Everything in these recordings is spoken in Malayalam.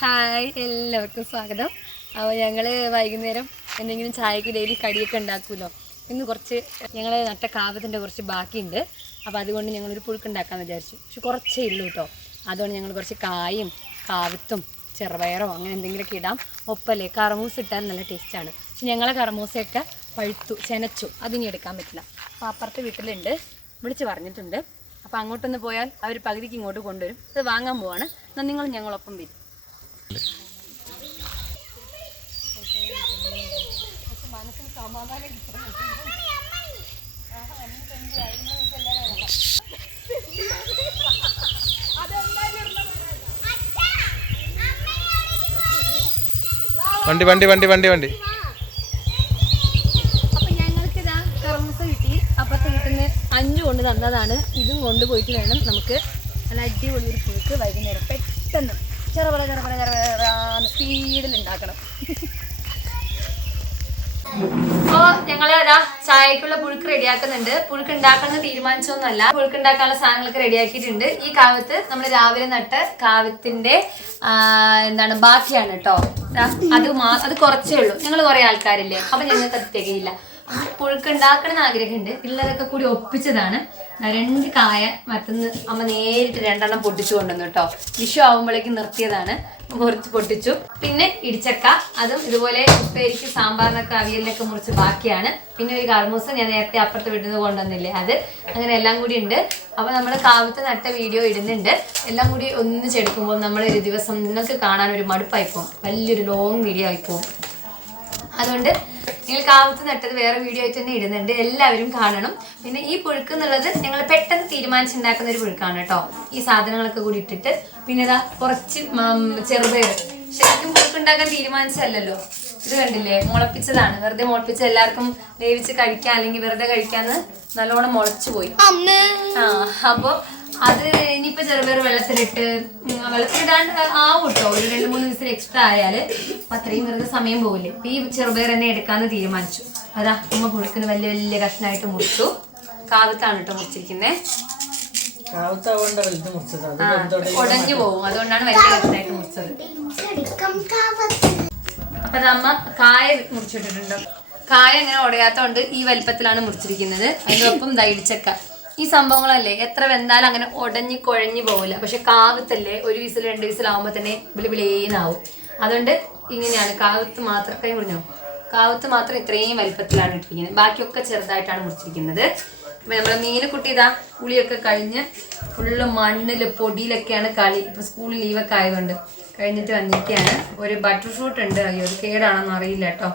ഹായ്, എല്ലാവർക്കും സ്വാഗതം. അപ്പോൾ ഞങ്ങൾ വൈകുന്നേരം എന്തെങ്കിലും ചായക്ക് ഡെയിലി കടിയൊക്കെ ഉണ്ടാക്കുമല്ലോ. ഇന്ന് കുറച്ച് ഞങ്ങൾ നട്ട കാവത്തിൻ്റെ കുറച്ച് ബാക്കിയുണ്ട്. അപ്പോൾ അതുകൊണ്ട് ഞങ്ങളൊരു പുഴുക്കുണ്ടാക്കാമെന്ന് വിചാരിച്ചു. പക്ഷെ കുറച്ചേ ഉള്ളൂ കേട്ടോ. അതുകൊണ്ട് ഞങ്ങൾ കുറച്ച് കായും കാവത്തും ചെറുപയറോ അങ്ങനെ എന്തെങ്കിലുമൊക്കെ ഇടാം. ഒപ്പല്ലേ കറമൂസ് ഇട്ടാൽ നല്ല ടേസ്റ്റാണ്. പക്ഷെ ഞങ്ങളെ കറമൂസയൊക്കെ പഴുത്തു ചെനച്ചു, അതിനി എടുക്കാൻ പറ്റില്ല. അപ്പോൾ അപ്പുറത്തെ വീട്ടിലുണ്ട്, വിളിച്ച് പറഞ്ഞിട്ടുണ്ട്. അപ്പോൾ അങ്ങോട്ടൊന്ന് പോയാൽ അവർ പകുതിക്ക് ഇങ്ങോട്ട് കൊണ്ടുവരും. അത് വാങ്ങാൻ പോവാണ്. എന്നാൽ നിങ്ങൾ ഞങ്ങളൊപ്പം വരും. മനസ്സിന് സമാധാനം വണ്ടി വണ്ടി വണ്ടി വണ്ടി വണ്ടി. അപ്പൊ ഞങ്ങൾക്ക് ഇതാ കറമൂസ കിട്ടി. അപ്പുറത്തെ വീട്ടിൽ നിന്ന് 5 കൊണ്ട് തന്നതാണ്. ഇതും കൊണ്ടുപോയിട്ട് വേണം നമുക്ക് നല്ല അടിപൊളി ഒരു പുഴുക്ക് വൈകുന്നേരം പെട്ടെന്ന് ചെറുപറ സ്പീഡിൽ ഉണ്ടാക്കണം. അപ്പോൾ ഞങ്ങൾ അതാ ചായക്കുള്ള പുഴുക്ക് റെഡിയാക്കുന്നുണ്ട്. പുഴുക്ക് ഉണ്ടാക്കുന്നത് തീരുമാനിച്ചൊന്നുമല്ല, പുഴുക്ക് ഉണ്ടാക്കാനുള്ള സാധനങ്ങളൊക്കെ റെഡിയാക്കിയിട്ടുണ്ട്. ഈ കാവത്ത് നമ്മൾ രാവിലെ നട്ട് കാവത്തിന്റെ ബാക്കിയാണ് കേട്ടോ. അത് കുറച്ചേ ഉള്ളൂ. ഞങ്ങൾ കുറെ ആൾക്കാരില്ലേ, അപ്പൊ ഞങ്ങൾക്ക് അത് തികയില്ല. പുഴുക്ക് ഉണ്ടാക്കണമെന്ന് ആഗ്രഹമുണ്ട്. പിള്ളേരൊക്കെ കൂടി ഒപ്പിച്ചതാണ്. 2 കായ മറ്റന്ന് അമ്മ നേരിട്ട് 2 പൊട്ടിച്ചു കൊണ്ടുവന്നു കേട്ടോ. വിഷു ആവുമ്പോഴേക്കും നിർത്തിയതാണ്, കുറച്ച് പൊട്ടിച്ചു. പിന്നെ ഇടിച്ചക്ക, അതും ഇതുപോലെ ഉപ്പേരിക്ക് സാമ്പാറിനൊക്കെ അവിയലിനൊക്കെ മുറിച്ച് ബാക്കിയാണ്. പിന്നെ ഒരു കർമൂസ ഞാൻ നേരത്തെ അപ്പുറത്ത് വീട്ടിൽ നിന്ന് കൊണ്ടുവന്നില്ലേ, അത്. അങ്ങനെ എല്ലാം കൂടി ഉണ്ട്. അപ്പോൾ നമ്മൾ കാവത്ത് നട്ട വീഡിയോ ഇടുന്നുണ്ട്. എല്ലാം കൂടി ഒന്നിച്ചെടുക്കുമ്പോൾ നമ്മളൊരു ദിവസം നിങ്ങൾക്ക് കാണാൻ ഒരു മടുപ്പായി പോകും, വലിയൊരു ലോങ് വീഡിയോ ആയി പോകും. അതുകൊണ്ട് നിങ്ങൾ കാവത്ത് നട്ടത് വേറെ വീഡിയോ ആയിട്ട് തന്നെ ഇടുന്നുണ്ട്, എല്ലാവരും കാണണം. പിന്നെ ഈ പുഴുക്ക് എന്നുള്ളത് ഞങ്ങൾ പെട്ടെന്ന് തീരുമാനിച്ചുണ്ടാക്കുന്ന ഒരു പുഴുക്കാണ് കേട്ടോ. ഈ സാധനങ്ങളൊക്കെ കൂടി ഇട്ടിട്ട് പിന്നെ ഇതാ കുറച്ച് ചെറുപയർ. ശരിക്കും പുഴുക്കുണ്ടാക്കാൻ തീരുമാനിച്ചതല്ലല്ലോ, ഇത് കണ്ടില്ലേ, മുളപ്പിച്ചതാണ്. വെറുതെ മുളപ്പിച്ച് എല്ലാവർക്കും വേവിച്ച് കഴിക്കാം, അല്ലെങ്കിൽ വെറുതെ കഴിക്കാന്ന് നല്ലോണം മുളച്ചു പോയി. അപ്പോൾ അത് ഇനിയിപ്പോൾ ചെറുപയർ വെള്ളത്തിലിടാണ്ട് ആവും കേട്ടോ. ഒരു 2-3 വിസിൽ എക്സ്ട്രാ ആയാൽ അത്രയും വെറുതെ സമയം പോകില്ലേ. ഈ ചെറുപയർ തന്നെ എടുക്കാമെന്ന് തീരുമാനിച്ചു. അതാ ഉമ്മ പുഴുക്കിന് വലിയ വലിയ കഷ്ണമായിട്ട് മുറിച്ചു. കാവത്താണ് കേട്ടോ മുറിച്ചിരിക്കുന്നത്. ഉടഞ്ഞു പോകും, അതുകൊണ്ടാണ് വലിയ കഷ്ണമായിട്ട് മുറിച്ചത്. അപ്പൊ അമ്മ കായ മുറിച്ചിട്ടിട്ടുണ്ട്. കായ ഇങ്ങനെ ഉടയാത്തോണ്ട് ഈ വലിപ്പത്തിലാണ് മുറിച്ചിരിക്കുന്നത്. അതിനൊപ്പം ഇടിച്ചക്ക. ഈ സംഭവങ്ങളല്ലേ എത്ര വെന്താലും അങ്ങനെ ഉടഞ്ഞ് കുഴഞ്ഞു പോകില്ല. പക്ഷെ കാവത്തല്ലേ 1 വിസിൽ 2 വിസിൽ ആവുമ്പോൾ തന്നെ വിളിവിളേന്നാവും. അതുകൊണ്ട് ഇങ്ങനെയാണ് കാവത്ത് മാത്രം. കൈ മുറിഞ്ഞോ? കാവത്ത് മാത്രം ഇത്രയും വലിപ്പത്തിലാണ് ഇട്ടിരിക്കുന്നത്. ബാക്കിയൊക്കെ ചെറുതായിട്ടാണ് മുറിച്ചിരിക്കുന്നത്. അപ്പം നമ്മുടെ മീനുകുട്ടി ഇതാ പുളിയൊക്കെ കഴിഞ്ഞ് ഫുള്ള് മണ്ണില് പൊടിയിലൊക്കെയാണ് കളി. ഇപ്പം സ്കൂളിൽ ലീവൊക്കെ ആയതുകൊണ്ട് കഴിഞ്ഞിട്ട് വന്നിരിക്കുകയാണ്. ഒരു ബട്ടർ ഫ്രൂട്ട് ഉണ്ട്. അയ്യോ അത് കേടാണെന്ന് അറിയില്ല കേട്ടോ.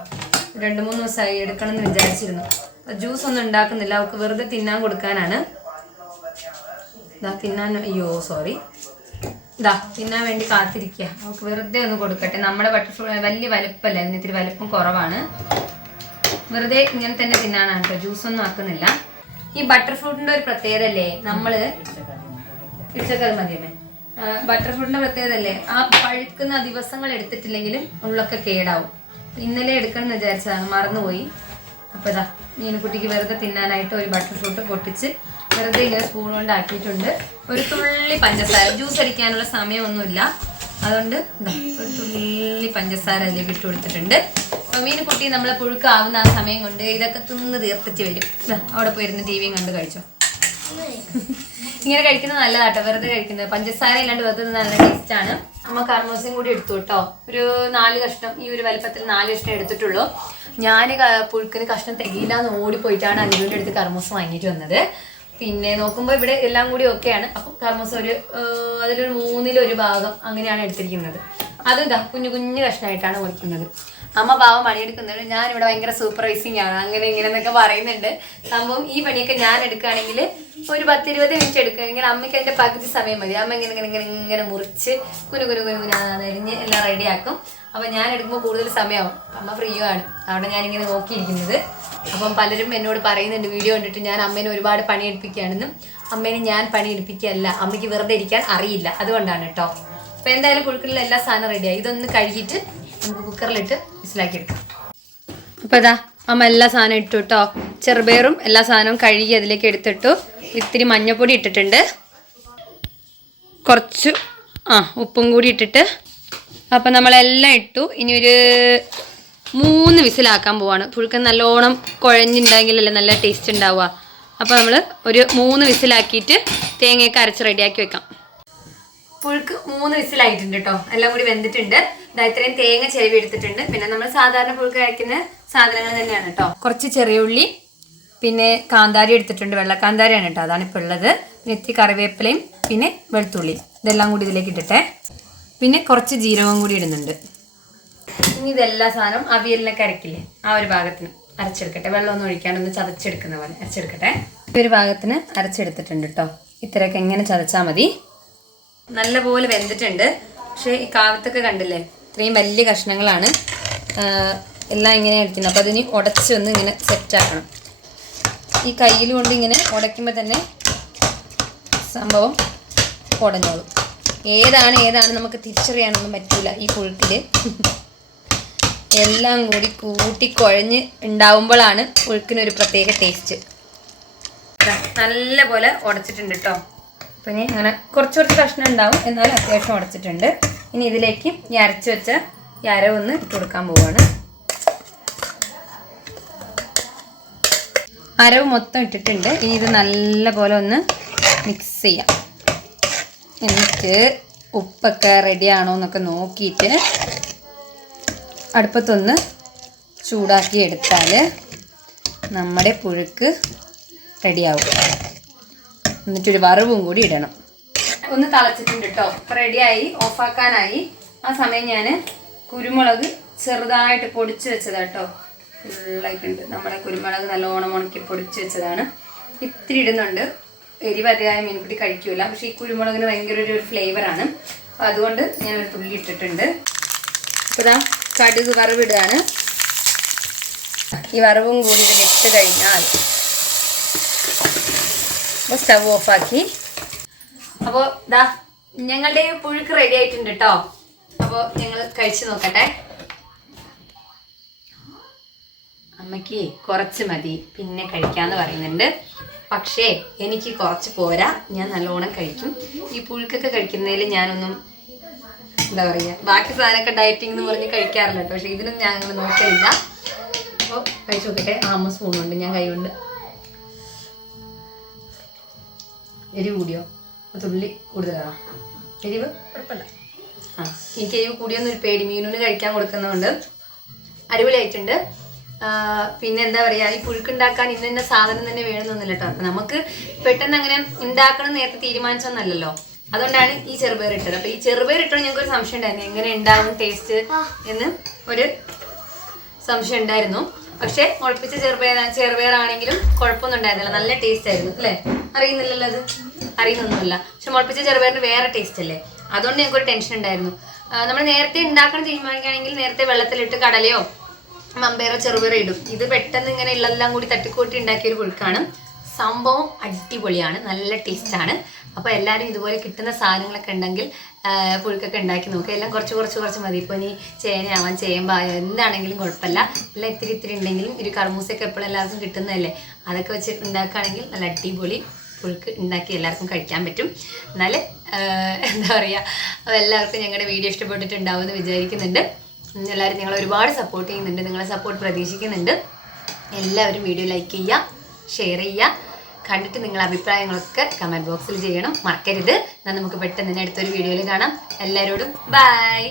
2-3 ദിവസമായി എടുക്കണം എന്ന് വിചാരിച്ചിരുന്നു. ജ്യൂസ് ഒന്നും ഉണ്ടാക്കുന്നില്ല, അവൾക്ക് വെറുതെ തിന്നാൻ കൊടുക്കാനാണ്. തിന്നാൻ വേണ്ടി കാത്തിരിക്കുക. അവൾക്ക് വെറുതെ ഒന്ന് കൊടുക്കട്ടെ. നമ്മുടെ ബട്ടർ ഫ്രൂട്ട് വലിയ വലുപ്പമല്ല, ഇതിന് ഇത്തിരി വലുപ്പം കുറവാണ്. വെറുതെ ഇങ്ങനെ തന്നെ തിന്നാനാണ് കേട്ടോ, ജ്യൂസൊന്നും ആക്കുന്നില്ല. ഈ ബട്ടർ ഫ്രൂട്ടിന്റെ ഒരു പ്രത്യേകത അല്ലേ, നമ്മള് ഇടിച്ചക്കത് മതിയമ്മേ. ബട്ടർ ഫ്രൂട്ടിന്റെ പ്രത്യേകത അല്ലേ, ആ പഴുക്കുന്ന ദിവസങ്ങൾ എടുത്തിട്ടില്ലെങ്കിലും ഉള്ളൊക്കെ കേടാവും. ഇന്നലെ എടുക്കണം എന്ന് വിചാരിച്ചതാണ്, മറന്നുപോയി. അപ്പോൾ ഇതാ മീനുകുട്ടിക്ക് വെറുതെ തിന്നാനായിട്ട് ഒരു ബട്ടർ ഫ്രൂട്ട് പൊട്ടിച്ച് വെറുതെ ഇങ്ങനെ സ്പൂൺ കൊണ്ട് ആക്കിയിട്ടുണ്ട്. ഒരു തുള്ളി പഞ്ചസാര, ജ്യൂസ് അടിക്കാനുള്ള സമയമൊന്നുമില്ല, അതുകൊണ്ട് ഇതാ ഒരു തുള്ളി പഞ്ചസാര അതിലേക്ക് ഇട്ട് കൊടുത്തിട്ടുണ്ട്. അപ്പോൾ മീനുകുട്ടി നമ്മളെ പുഴുക്കാവുന്ന ആ സമയം കൊണ്ട് ഇതൊക്കെ തിന്ന് തീർത്തിട്ട് വരും. അവിടെ പോയിരുന്ന് TV കണ്ട് കഴിച്ചോ. ഇങ്ങനെ കഴിക്കുന്നത് നല്ലതാട്ടോ, വെറുതെ കഴിക്കുന്നത്. പഞ്ചസാര ഇല്ലാണ്ട് വെറുതെ നല്ല ടേസ്റ്റാണ്. അമ്മ കർമൂസയും കൂടി എടുത്തു കേട്ടോ. ഒരു 4 കഷ്ണം, ഈ ഒരു വലിപ്പത്തിൽ 4 കഷ്ണം എടുത്തിട്ടുള്ളൂ. ഞാൻ പുഴുക്കിന് കഷ്ണം തികയില്ലാന്ന് ഓടിപ്പോയിട്ടാണ് അനുവിൻ്റെ അടുത്ത് കർമൂസ വാങ്ങിയിട്ട് വന്നത്. പിന്നെ നോക്കുമ്പോൾ ഇവിടെ എല്ലാം കൂടി ഓക്കെയാണ്. അപ്പം കർമൂസ അതിലൊരു 1/3 ഭാഗം അങ്ങനെയാണ് എടുത്തിരിക്കുന്നത്. അതും ഇതാ കുഞ്ഞു കുഞ്ഞു കഷ്ണമായിട്ടാണ് മുറിക്കുന്നത്. അമ്മ പാവം പണിയെടുക്കുന്നുണ്ട്. ഞാനിവിടെ ഭയങ്കര സൂപ്പർവൈസിങ് ആണ്, അങ്ങനെ ഇങ്ങനെ എന്നൊക്കെ പറയുന്നുണ്ട്. സംഭവം ഈ പണിയൊക്കെ ഞാൻ എടുക്കുകയാണെങ്കിൽ ഒരു 10-20 മിനിറ്റ് എടുക്കുകയാണെങ്കിൽ അമ്മയ്ക്ക് അതിൻ്റെ പകുതി സമയം മതി. അമ്മ ഇങ്ങനെ മുറിച്ച് കുനുകുനുകുനുകുനാരിഞ്ഞ് എല്ലാം റെഡിയാക്കും. അപ്പം ഞാൻ എടുക്കുമ്പോൾ കൂടുതൽ സമയമാവും. അമ്മ ഫ്രീയും ആണ്, അവിടെ ഞാനിങ്ങനെ നോക്കിയിരിക്കുന്നത്. അപ്പം പലരും എന്നോട് പറയുന്നുണ്ട് വീഡിയോ കണ്ടിട്ട് ഞാൻ അമ്മേനെ ഒരുപാട് പണിയെടുപ്പിക്കുകയാണെന്നും. അമ്മേനെ ഞാൻ പണിയെടുപ്പിക്കുകയല്ല, അമ്മയ്ക്ക് വെറുതെ ഇരിക്കാൻ അറിയില്ല, അതുകൊണ്ടാണ് കേട്ടോ. അപ്പം എന്തായാലും പുഴുക്കിലുള്ള എല്ലാ സാധനം റെഡിയായി. ഇതൊന്ന് കഴുകിയിട്ട് നമുക്ക് കുക്കറിലിട്ട് വിസിലാക്കി എടുക്കാം. അപ്പോൾ ഇതാ അമ്മ എല്ലാ സാധനം ഇട്ടു കേട്ടോ. ചെറുപയറും എല്ലാ സാധനവും കഴുകി അതിലേക്ക് എടുത്തിട്ടു. ഇത്തിരി മഞ്ഞപ്പൊടി ഇട്ടിട്ടുണ്ട്, കുറച്ച് ഉപ്പും കൂടി ഇട്ടിട്ട് അപ്പം നമ്മളെല്ലാം ഇട്ടു. ഇനി ഒരു 3 വിസിലാക്കാൻ പോവാണ്. പുഴുക്ക് നല്ലോണം കുഴഞ്ഞിട്ടുണ്ടെങ്കിലല്ലേ നല്ല ടേസ്റ്റ് ഉണ്ടാവുക. അപ്പോൾ നമ്മൾ ഒരു 3 വിസിലാക്കിയിട്ട് തേങ്ങയൊക്കെ അരച്ച് റെഡിയാക്കി വെക്കാം. പുഴുക്ക് 3 വിസിലായിട്ടുണ്ട് കേട്ടോ. എല്ലാം കൂടി വെന്തിട്ടുണ്ട്. ഇത്രയും തേങ്ങ ചെരുവി എടുത്തിട്ടുണ്ട്. പിന്നെ നമ്മൾ സാധാരണ പുഴുക്ക് കഴിക്കുന്ന സാധനങ്ങൾ തന്നെയാണ് കേട്ടോ. കുറച്ച് ചെറിയ ഉള്ളി, പിന്നെ കാന്താരി എടുത്തിട്ടുണ്ട്. വെള്ളക്കാന്താരിയാണ് കേട്ടോ, അതാണ് ഇപ്പോൾ ഉള്ളത്. പിന്നെ ഇത്തിരി കറിവേപ്പിലയും പിന്നെ വെളുത്തുള്ളി, ഇതെല്ലാം കൂടി ഇതിലേക്ക് ഇട്ടിട്ടെ. പിന്നെ കുറച്ച് ജീരകം കൂടി ഇടുന്നുണ്ട്. ഇനി ഇതെല്ലാ സാധനവും അവിയലിനൊക്കെ അരക്കില്ലേ ആ ഒരു ഭാഗത്തിന് അരച്ചെടുക്കട്ടെ. വെള്ളമൊന്നും ഒഴിക്കാണ്ടൊന്ന് ചതച്ചെടുക്കുന്ന പോലെ അരച്ചെടുക്കട്ടെ. ഈ ഒരു ഭാഗത്തിന് അരച്ചെടുത്തിട്ടുണ്ട് കേട്ടോ. ഇത്രയൊക്കെ എങ്ങനെ ചതച്ചാൽ മതി. നല്ലപോലെ വെന്തിട്ടുണ്ട്. പക്ഷേ ഈ കാവത്തൊക്കെ കണ്ടില്ലേ, ഇത്രയും വലിയ കഷ്ണങ്ങളാണ്. എല്ലാം ഇങ്ങനെ എടുക്കുന്നത്. അപ്പോൾ അതിന് ഉടച്ച് വന്ന് ഇങ്ങനെ സെറ്റാക്കണം. ഈ കയ്യിൽ കൊണ്ട് ഇങ്ങനെ ഉടയ്ക്കുമ്പോൾ തന്നെ സംഭവം ഉടഞ്ഞോളും. ഏതാണ് നമുക്ക് തിരിച്ചറിയാനൊന്നും പറ്റില്ല ഈ പുഴുക്കിൽ. എല്ലാം കൂടി കൂട്ടി കുഴഞ്ഞ് ഉണ്ടാവുമ്പോഴാണ് പുഴുക്കിനൊരു പ്രത്യേക ടേസ്റ്റ്. നല്ല പോലെ ഉടച്ചിട്ടുണ്ട് കേട്ടോ. അപ്പം ഇനി അങ്ങനെ കുറച്ച് കഷ്ണം ഉണ്ടാവും, എന്നാലും അത്യാവശ്യം ഉടച്ചിട്ടുണ്ട്. ഇനി ഇതിലേക്ക് ഈ അരച്ച് വെച്ച ഈ അരവൊന്ന് ഇട്ട് കൊടുക്കാൻ പോവുകയാണ്. അരവ് മൊത്തം ഇട്ടിട്ടുണ്ട്. ഇനി ഇത് നല്ല പോലെ ഒന്ന് മിക്സ് ചെയ്യാം. എന്നിട്ട് ഉപ്പൊക്കെ റെഡിയാണോ എന്നൊക്കെ നോക്കിയിട്ട് അടുപ്പത്തൊന്ന് ചൂടാക്കി എടുത്താൽ നമ്മുടെ പുഴുക്ക് റെഡിയാവും. എന്നിട്ടൊരു വറവും കൂടി ഇടണം. ഒന്ന് തിളച്ചിട്ടുണ്ട് കേട്ടോ. ഇപ്പം റെഡിയായി, ഓഫാക്കാനായി. ആ സമയം ഞാൻ കുരുമുളക് ചെറുതായിട്ട് പൊടിച്ച് വെച്ചതാണ് കേട്ടോ. ഫുള്ളായിട്ടുണ്ട്. നമ്മുടെ കുരുമുളക് നല്ലോണം ഉണക്കി പൊടിച്ച് വെച്ചതാണ്. ഇത്തിരി ഇടുന്നുണ്ട്. എരിവ് അധികമായ മീൻകുട്ടി കഴിക്കൂല, പക്ഷെ ഈ കുരുമുളകിന് ഭയങ്കര ഒരു ഫ്ലേവറാണ്. അപ്പോൾ അതുകൊണ്ട് ഞാനൊരു തുള്ളി ഇട്ടിട്ടുണ്ട്. അപ്പോൾ ഇതാ കടുക് വറവിടുകയാണ്. ഈ വറവും കൂടി ഇതിലിട്ട് കഴിഞ്ഞാൽ അപ്പോൾ സ്റ്റവ് ഓഫാക്കി. അപ്പോൾ ഇതാ ഞങ്ങളുടെ പുഴുക്ക് റെഡി ആയിട്ടുണ്ട് കേട്ടോ. അപ്പോൾ ഞങ്ങൾ കഴിച്ച് നോക്കട്ടെ. അമ്മയ്ക്ക് കുറച്ച് മതി, പിന്നെ കഴിക്കാമെന്ന് പറയുന്നുണ്ട്. പക്ഷേ എനിക്ക് കുറച്ച് പോരാ, ഞാൻ നല്ലോണം കഴിക്കും. ഈ പുഴുക്കൊക്കെ കഴിക്കുന്നതിൽ ഞാനൊന്നും എന്താ പറയുക, ബാക്കി സാധനമൊക്കെ ഡയറ്റിംഗ് എന്ന് പറഞ്ഞ് കഴിക്കാറില്ല കേട്ടോ. പക്ഷേ ഇതിനും ഞാൻ അങ്ങനെ നോക്കലില്ല. അപ്പോൾ കഴിച്ച് നോക്കട്ടെ. 1 സ്പൂണുണ്ട്, ഞാൻ കൈ കൊണ്ട്. എരിവ് കൂടിയോ? തുള്ളി കൂടുതലാണോ? എരിവ് കുഴപ്പമില്ല. എനിക്ക് എരിവ് കൂടിയൊന്നൊരു പേടി. മീനൂന് കഴിക്കാൻ കൊടുക്കുന്നതുകൊണ്ട് അടിപൊളിയായിട്ടുണ്ട്. പിന്നെ എന്താ പറയുക, ഈ പുഴുക്കുണ്ടാക്കാൻ ഇന്ന സാധനം തന്നെ വേണമെന്നൊന്നുമില്ല കേട്ടോ. അപ്പം നമുക്ക് പെട്ടെന്ന് അങ്ങനെ ഉണ്ടാക്കണം നേരത്തെ തീരുമാനിച്ചൊന്നല്ലല്ലോ. അതുകൊണ്ടാണ് ഈ ചെറുപയർ ഇട്ടത്. അപ്പോൾ ഈ ചെറുപയർ ഇട്ടോ ഞങ്ങൾക്കൊരു സംശയം ഉണ്ടായിരുന്നു, എങ്ങനെ ഉണ്ടാവും ടേസ്റ്റ് എന്ന് ഒരു സംശയം ഉണ്ടായിരുന്നു. പക്ഷെ മുളപ്പിച്ച ചെറുപയറാണെങ്കിലും കുഴപ്പമൊന്നും ഉണ്ടായിരുന്നില്ല, നല്ല ടേസ്റ്റ് ആയിരുന്നു അല്ലേ? അറിയുന്നില്ലല്ലോ, അത് അറിയുന്നൊന്നുമില്ല. പക്ഷെ മുളപ്പിച്ച ചെറുപയറിന് വേറെ ടേസ്റ്റ് അല്ലേ, അതുകൊണ്ട് ഞങ്ങൾക്കൊരു ടെൻഷൻ ഉണ്ടായിരുന്നു. നമ്മൾ നേരത്തെ ഉണ്ടാക്കണം തീരുമാനിക്കുകയാണെങ്കിൽ നേരത്തെ വെള്ളത്തിലിട്ട് കടലയോ മമ്പയറോ ചെറുപയറോ ഇടും. ഇത് പെട്ടെന്ന് ഇങ്ങനെ ഉള്ളതെല്ലാം കൂടി തട്ടിക്കൂട്ടി ഉണ്ടാക്കിയൊരു പുഴുക്കാണ്. സംഭവം അടിപൊളിയാണ്, നല്ല ടേസ്റ്റാണ്. അപ്പോൾ എല്ലാവരും ഇതുപോലെ കിട്ടുന്ന സാധനങ്ങളൊക്കെ ഉണ്ടെങ്കിൽ പുഴുക്കൊക്കെ ഉണ്ടാക്കി നോക്കുക. എല്ലാം കുറച്ച് മതി. ഇപ്പോൾ ഇനി ചേനയാവാൻ ചേമ്പായോ എന്താണെങ്കിലും കുഴപ്പമില്ല. എല്ലാം ഇത്തിരി ഉണ്ടെങ്കിലും ഒരു കർമൂസയൊക്കെ എപ്പോഴും എല്ലാവർക്കും കിട്ടുന്നതല്ലേ, അതൊക്കെ വെച്ച് ഉണ്ടാക്കുകയാണെങ്കിൽ നല്ല അടിപൊളി പുഴുക്ക് ഉണ്ടാക്കി എല്ലാവർക്കും കഴിക്കാൻ പറ്റും. എന്നാൽ എന്താ പറയുക, അപ്പോൾ എല്ലാവർക്കും ഞങ്ങളുടെ വീഡിയോ ഇഷ്ടപ്പെട്ടിട്ടുണ്ടാവുമെന്ന് വിചാരിക്കുന്നുണ്ട്. എല്ലാവരും ഞങ്ങൾ ഒരുപാട് സപ്പോർട്ട് ചെയ്യുന്നുണ്ട്, നിങ്ങളെ സപ്പോർട്ട് പ്രതീക്ഷിക്കുന്നുണ്ട്. എല്ലാവരും വീഡിയോ ലൈക്ക് ചെയ്യുക, ഷെയർ ചെയ്യുക. കണ്ടിട്ട് നിങ്ങളുടെ അഭിപ്രായങ്ങളൊക്കെ കമൻറ്റ് ബോക്സിൽ ചെയ്യണം, മറക്കരുത്. എന്നാൽ നമുക്ക് പെട്ടെന്ന് തന്നെ അടുത്തൊരു വീഡിയോയിൽ കാണാം. എല്ലാവരോടും ബൈ.